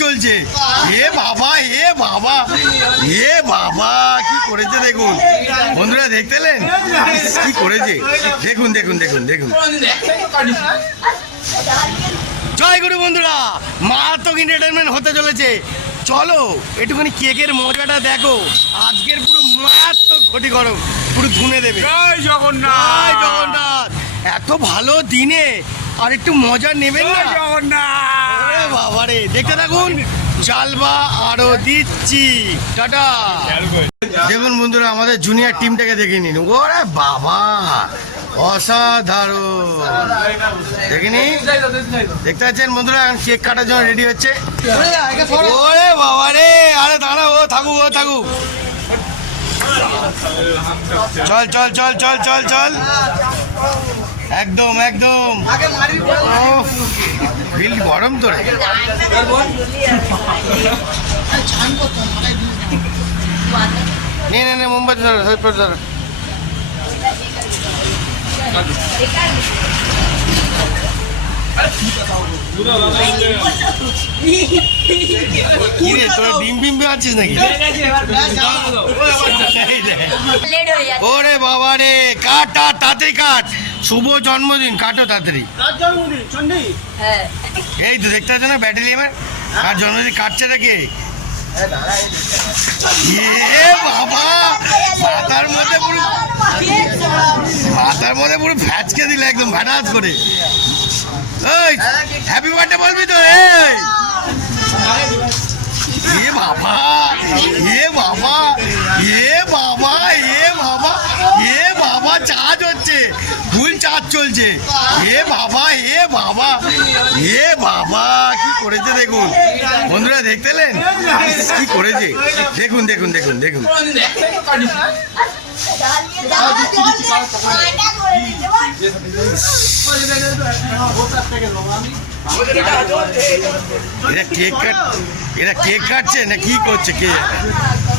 চলছে। এ বাবা এ বাবা এ বাবা কি করেছে দেখুন বন্ধুরা, দেখতেলেন কি করেছে? দেখুন দেখুন দেখুন দেখুন। জয় গুরু বন্ধুরা, মারাত্মক এন্টারটেনমেন্ট হতে চলেছে। চলো একটুখানি কেকের মজাটা দেখো। আজকের পুরো মারাত্মক ক্ষতি করো, পুরো ধুনে দেবে। জয় জগন্নাথ। জয় জগন্নাথ। এত ভালো দিনে আর একটু মজা নেবেন না? জগন্নাথ বাবা রে, দেখতে থাকুন। জালবা আরো দিচ্ছি। টাটা। দেখুন বন্ধুরা, আমাদের জুনিয়র টিমটাকে দেখে নিন। ওরে বাবা অসাধারণ, দেখে নিন। দেখতে পাচ্ছেন বন্ধুরা, এখন কেক কাটার জন্য রেডি হচ্ছে। ওরে বাবা রে, আরে দাঁড়া, ও থাকুক ও থাকুক। চল চল চল চল চল চল, একদম একদম। বিল গরম তো রে। নে নে নে, মোমবাতি ধরো ধরো। কি রে, তোর ডিম বিম আছিস নাকি? ওরে বাবা রে, কাট তাড়াতাড়ি কাট। শুভ জন্মদিন, কাটো তাড়াতাড়ি। এই তো দেখতে পাচ্ছ না ব্যাটালিয়ামের আর জন্মদিন কাটছে নাকি? এ বাবা, মাথার মধ্যে পুরো ফ্যাচকে দিলে একদম ভাটাস করে। এই হ্যাপি বার্থডে বলবি তো? এ বাবা এ বাবা এ বাবা এ বাবা এ বাবা, চার্জ হচ্ছে, ফুল চার্জ চলছে। এ বাবা এ বাবা এ বাবা, কি করেছে দেখুন বন্ধুরা, দেখতেলেন কি করেছে? দেখুন দেখুন দেখুন দেখুন। এরা কেক কাটছে না কি করছে? কে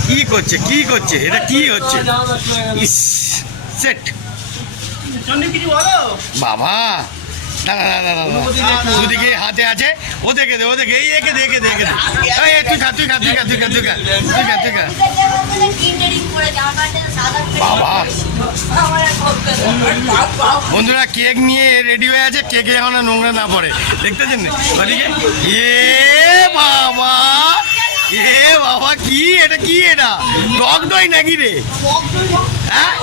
কি করছে কি করছে? এটা কি হচ্ছে? ইস সেট বাবা, দাঁড়া দাঁড়া দাঁড়া, দুদিকে হাতে আছে। ও দেখে দে, ও দেখে, এই একে দেখে দেখে দে। তুই খা তুই খা তুই খা তুই খা তুই খা তুই খা তুই খা। বাবা বন্ধুরা, কেক নিয়ে রেডি হয়ে আছে। কেকে এখন নোংরা না পড়ে, দেখতেছেন ওদিকে। এ বাবা এ বাবা, কি এটা? কি এটা টক দই নাকি রে? হ্যাঁ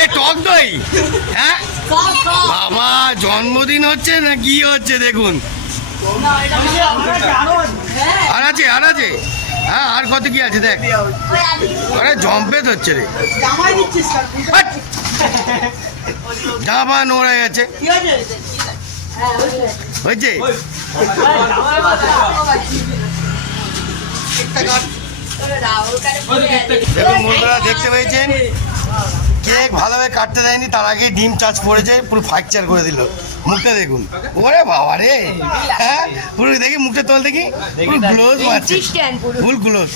এ টক দই? হ্যাঁ বাবা, জন্মদিন হচ্ছে না কি হচ্ছে দেখুন। আর আছে আর আছে, হ্যাঁ আর কত কি আছে দেখ। আরে জম্পেত হচ্ছে রে, জামা নোংরা গেছে। হয়েছে দেখুন বন্ধুরা, দেখতে পেয়েছেন কেক ভালোভাবে কাটতে দেয়নি, তার আগে ডিম চার্জ পড়েছে, পুরো ফ্র্যাকচার করে দিল। মুখটা দেখুন, ওরে বাবা রে, হ্যাঁ পুরো দেখি মুখটা তোল দেখি, পুরো গ্লোজ মারছে, ফুল গ্লোজ।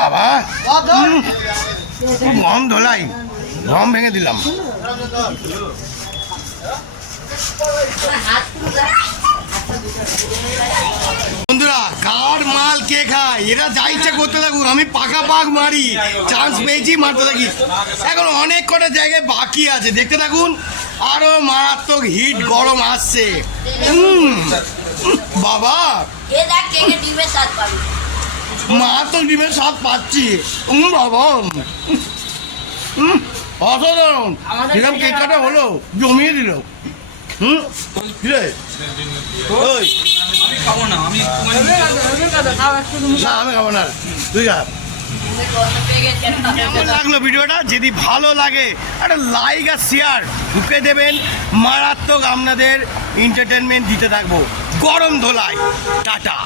বাবা গম ধোলাই, গম ভেঙে দিলাম। বন্ধুরা, কার মাল কে খায়, এরা যা ইচ্ছা করতে থাকুক, আমি পাকা পাক মারি, চান্স পেয়েছি মারতে থাকি। এখন অনেক কটা জায়গায় বাকি আছে, দেখতে থাকুন। আরো মারাত্মক হিট গরম আসছে। বাবা মারাত্মক ডিমের স্বাদ পাচ্ছি। বাবা অসাধারণ, এরকম কেক কাটা হলো, জমিয়ে দিল। আমি খাবো না, তুই খা। কেমন লাগলো ভিডিওটা? যদি ভালো লাগে একটা লাইক আর শেয়ার ঢুকে দেবেন। মারাত্মক আপনাদের এন্টারটেনমেন্ট দিতে থাকবো গরম ধোলাই। টাটা।